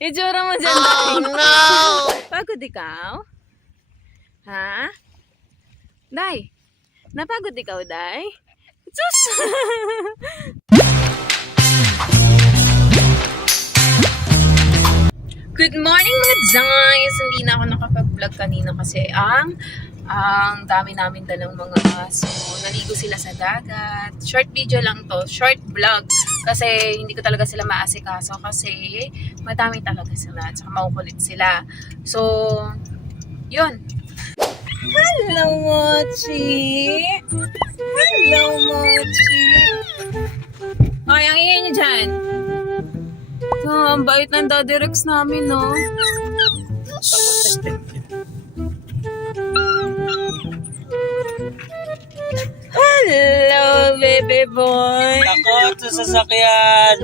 Itsura mo dyan, Day. Oh no! Pagod ikaw? Ha? Day? Napagod ikaw, Day? Sus! Good morning mga guys! Hindi na ako nakapag-vlog kanina kasi ang dami namin dalang mga aso. Naligo sila sa dagat. Short video lang to. Short vlog. Kasi hindi ko talaga sila maasikaso kasi madami talaga sila. At saka maukulit sila. So, yun. Hello, Mochi! Hello, Mochi! Ay, ang ingay niyo dyan. So, ang bait ng Daddy Rex namin, no? Hello, baby boy! Takot sa sasakyan!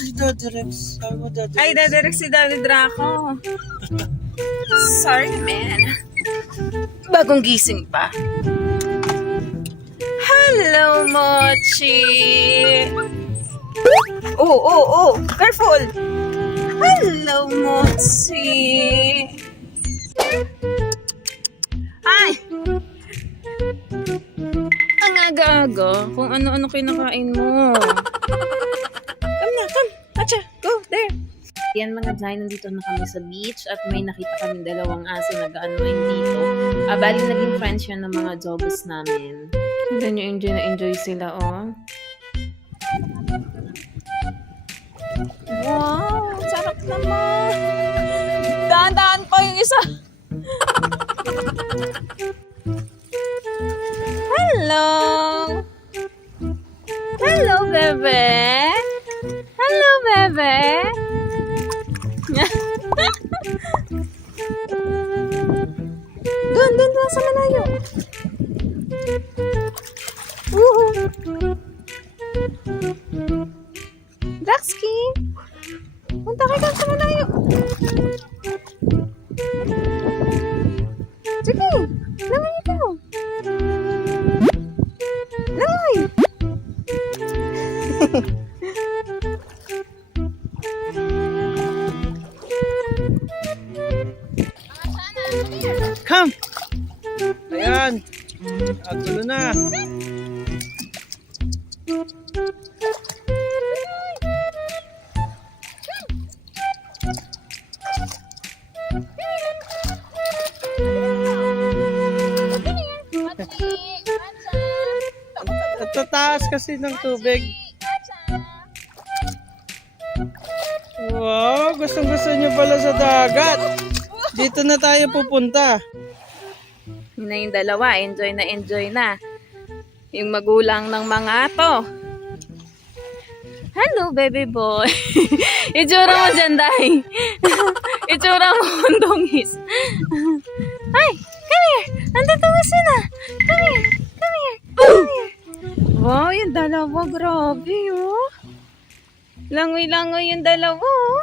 Si Daddy Rex. Sabi mo, Daddy Rex. Ay, Daddy Rex si Daddy Draco. Sorry, man. Bagong gising pa. Hello, Mochi! Oh! Careful! Hello, Mochi! Ay! Ang aga-aga. Kung ano-ano kinakain mo. Come na, come. Acha, go, there. Yan mga Jai, nandito na kami sa beach at may nakita kami dalawang aso nag-unwind dito. Bali naging friends yun ng mga jobs namin. Tignan nyo, enjoy na enjoy sila, oh. Wow, sarap naman. Daan-daan pa yung isa. Hello. Hello, bebe. Hello, bebe. Doon sa malayo. Draxky, punta ka dyan sa malayo. Sige, langoy ikaw. Langoy. Come! Ayan! Tulo na! At tataas kasi ng tubig. Wow! Gustong-gusto nyo pala sa dagat. Dito na tayo pupunta. Yun na yung dalawa. Enjoy na. Yung magulang ng mga to. Hello, baby boy. Itsura mo dyan, Day. Itsura mo ang dungis. Ay, come here. Nandito mo sila. Come here. Wow, yung dalawa. Grabe, oh. Langoy-langoy yung dalawa, oh.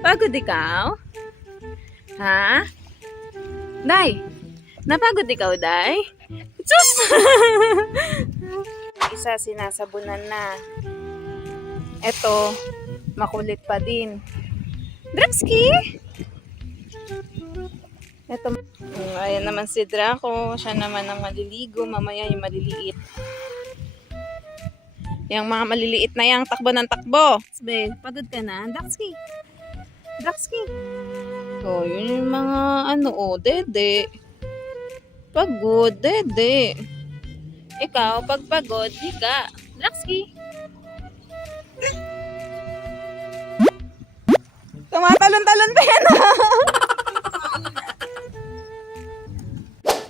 Pagod ikaw? Ha? Day? Napagod ikaw, Day? Sus! Isa sinasabunan na. Eto, makulit pa din. Draxky! Eto, ayan naman si Draco. Siya naman ang maliligo. Mamaya yung maliliit. Yung mga maliliit na yang takbo ng takbo. Sabi, pagod ka na, Draxky? Draxky? Oh, yun yung mga dede. Pagod, dede. Ikaw, pag pagod, higa. Draxky? Tumatalon-talon pa yan.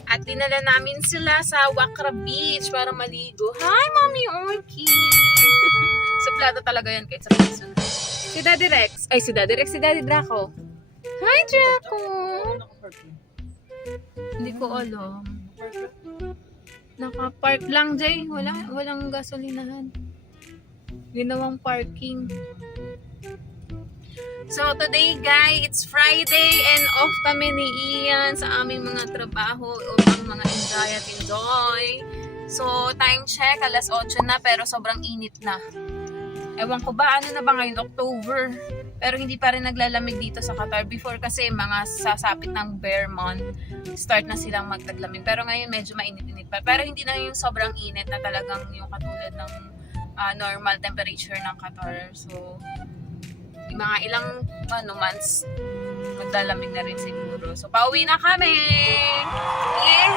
At dinala namin sila sa Wakra Beach para maligo. Hi, Mommy Orky! Suplado talaga yan kahit sa piso. Si Daddy Rex. Ay, si Daddy Rex, si Daddy Draco. Hi, Draco! Hindi ko alam. Naka-park lang, Jay. Walang gasolinahan. Ginawang parking. So, today, guys, it's Friday and off kami ni Ian sa aming mga trabaho o ang mga enjoy. So, time check, alas 8 na, pero sobrang init na. Ewan ko ba, ano na ba ngayon, October? Pero hindi pa rin naglalamig dito sa Qatar. Before kasi mga sasapit ng bare month, start na silang magtaglamig. Pero ngayon medyo mainit-init pa. Pero hindi na yung sobrang init na talagang yung katulad ng normal temperature ng Qatar. So, yung mga ilang months, maglalamig na rin siguro. So, pauwi na kami! Yay!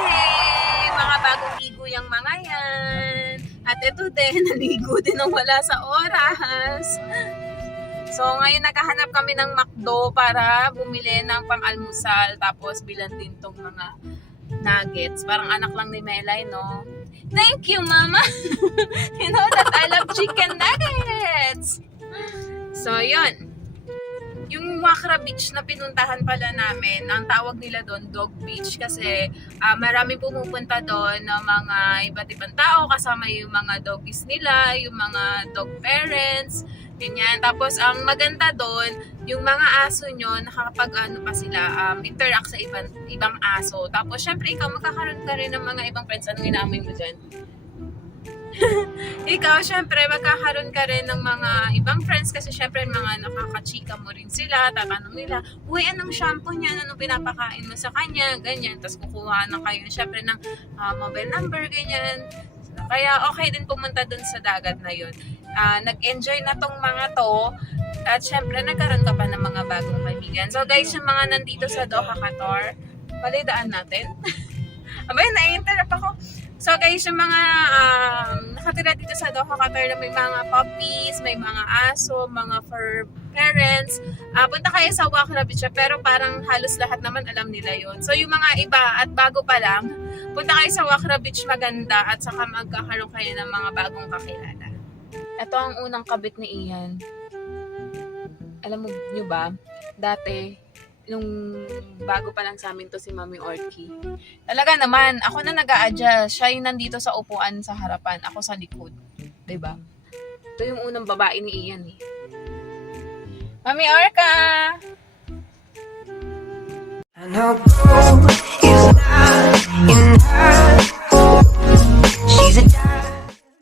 Mga bagong ligo yung mga yan. At ito din, naligo din ng wala sa oras. So, ngayon naghahanap kami ng McDo para bumili ng pang-almusal. Tapos, bilan din tong mga nuggets. Parang anak lang ni Melay, no? Thank you, Mama! You know that I love chicken nuggets! So, yun. Yung Wakra Beach na pinuntahan pala namin, ang tawag nila doon, Dog Beach. Kasi maraming pumupunta doon ng mga iba't ibang tao. Kasama yung mga doggies nila, yung mga dog parents, ganyan. Tapos, ang maganda doon, yung mga aso nyo, nakakapag-ano pa sila, interact sa ibang aso. Tapos, syempre, ikaw magkakaroon ka rin ng mga ibang friends. Anong inaamoy mo dyan? Ikaw, syempre, magkakaroon ka rin ng mga ibang friends kasi syempre, mga nakakachika mo rin sila. Tatanong nila, uy, anong shampoo niya? Anong pinapakain mo sa kanya? Ganyan. Tapos, kukuha na kayo, syempre, ng mobile number, ganyan. Kaya okay din pumunta dun sa dagat na yun. Nag-enjoy na tong mga to. At syempre, nagkaroon ka pa ng mga bagong kaibigan. So guys, yung mga nandito sa Doha, Qatar, palidaan natin. Abay, na-interrupt ako. So guys, yung mga nakatira dito sa Doha, Qatar na may mga puppies, may mga aso, mga fur parents, punta kayo sa Wakra Beach, pero parang halos lahat naman alam nila yon. So yung mga iba at bago pa lang, punta kayo sa Wakra Beach, maganda, at saka magkakaroon kayo ng mga bagong kakilala. Ito ang unang kabit ni Ian. Alam mo nyo ba, dati, nung bago pa lang sa amin to si Mami Orky, talaga naman, ako na nag-a-adjust. Siya yung nandito sa upuan sa harapan, ako sa likod. Diba? Ito yung unang babae ni Ian eh. Mami Orca! I know